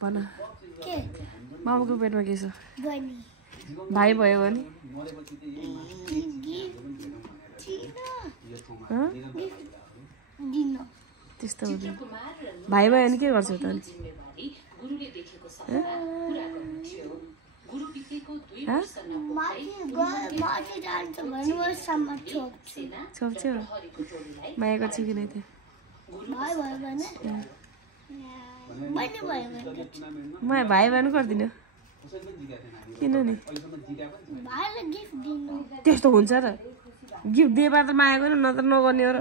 भन के मामाको पेटमा के छ बनी भाइ भयो भने दिन त्यस्तो हुँदैन भाइ भयो भने के गर्छौ त अनि माथि जान्छ भने वर्षमा छोप्छौ माया गर्छ कि नै त्यो भाइ भयो भने बनी भयो भने म भाइ भयो भने गर्दिनँ किन नि भाइलाई गिफ्ट दिनु त्यस्तो हुन्छ र गिफ्ट दिए त माया गर्नु नत्र नगर्ने हो र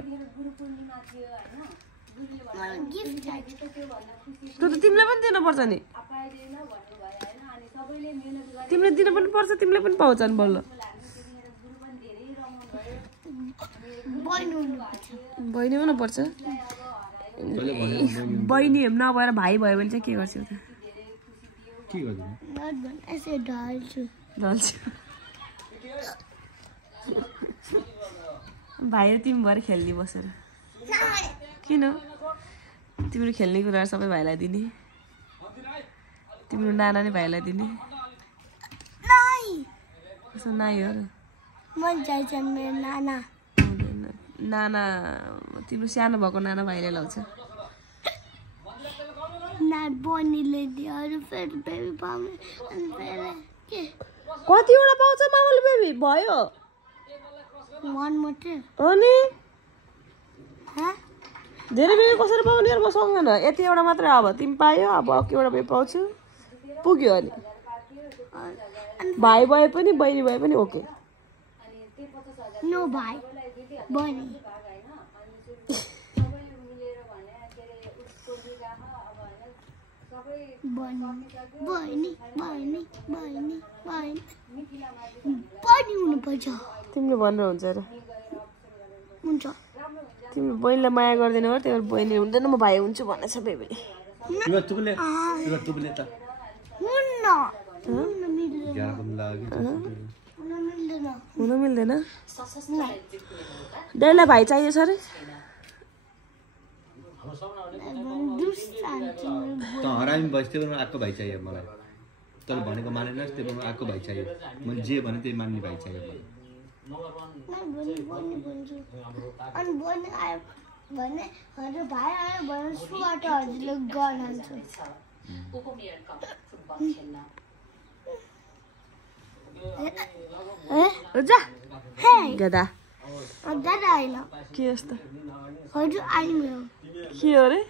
मलाई गिफ्ट चाहिन्छ त्यो त तिमीलाई पनि दिनुपर्छ नि तिमीले दिनु पनि पर्छ तिमीले पनि पाउँछ नि बल्ल बहिनी हुनुपर्छ बहिनी हुनुपर्छ बहिनी नभएर भाइ भयो भने चाहिँ के गर्छौ त के गर्दिनु यसै ढल्छु ढल्छु भाइ र तिमी भएर खेल्ने बसेर किन तिम्रो खेल्ने कुराहरू सबै भाइलाई दिने तिम्रो नाना नै भाइलाई दिने कस्तो नाइ हो र मन चाहिन्छ मेरो नाना नाना तिम्रो सानो भएको नाना भाइले लाउँछ ना बहिनीले दियो अरू फेरि बेबी पाउने अनि फेरि के कतिवटा पाउँछ मामाले बेबी भयो वान मात्रै अनि हँ धेरै बेबी कसरी पाउने यार मसँग न यति एउटा मात्रै अब तिमी पायो अब एउटा बेबी पाउँछु पुग्यो अनि भाइ भए पनि बहिनी भए पनि ओके नो भाइ बहिनी बहिनी बहिनी बहिनी बहिनी बहिनी हुनुपर्छ तिमीले भनेर हुन्छ र हुन्छ तिमी बहिनीलाई माया गर्दैन हो त्यही भएर बहिनी हुँदैन म भाइ हुन्छु भनेछ बेबीले हुन्न हुन्न हुन मिल्दैन डेलाई भाइ चाहियो छ अरे त हरामी बस्थ्यो भने आएको भाइ चाहियो मलाई तैँले भनेको मानेनस् त्यो बेलामा आएको भाइ चाहियो मैले जे भने त्यही मान्ने भाइ चाहियो अनि बहिनी आयो भने हजुर भाइ आयो भने सुबाट हजुरले गर्नुहुन्छ जा हे गदा दादा होइन के यस्तो हजुर आइमे हो के हो रे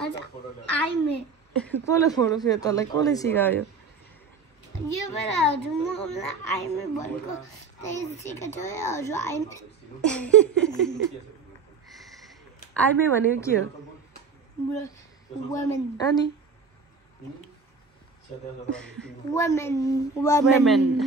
हजुर आइमे कसले फोडो फेरि तँलाई कसले सिकायो यो बेला हजुर मलाई आइमे भनेको त्यही सिकेको थियो हजुर आइमे आइमे भनेको के हो वुमेन अनि वुमेन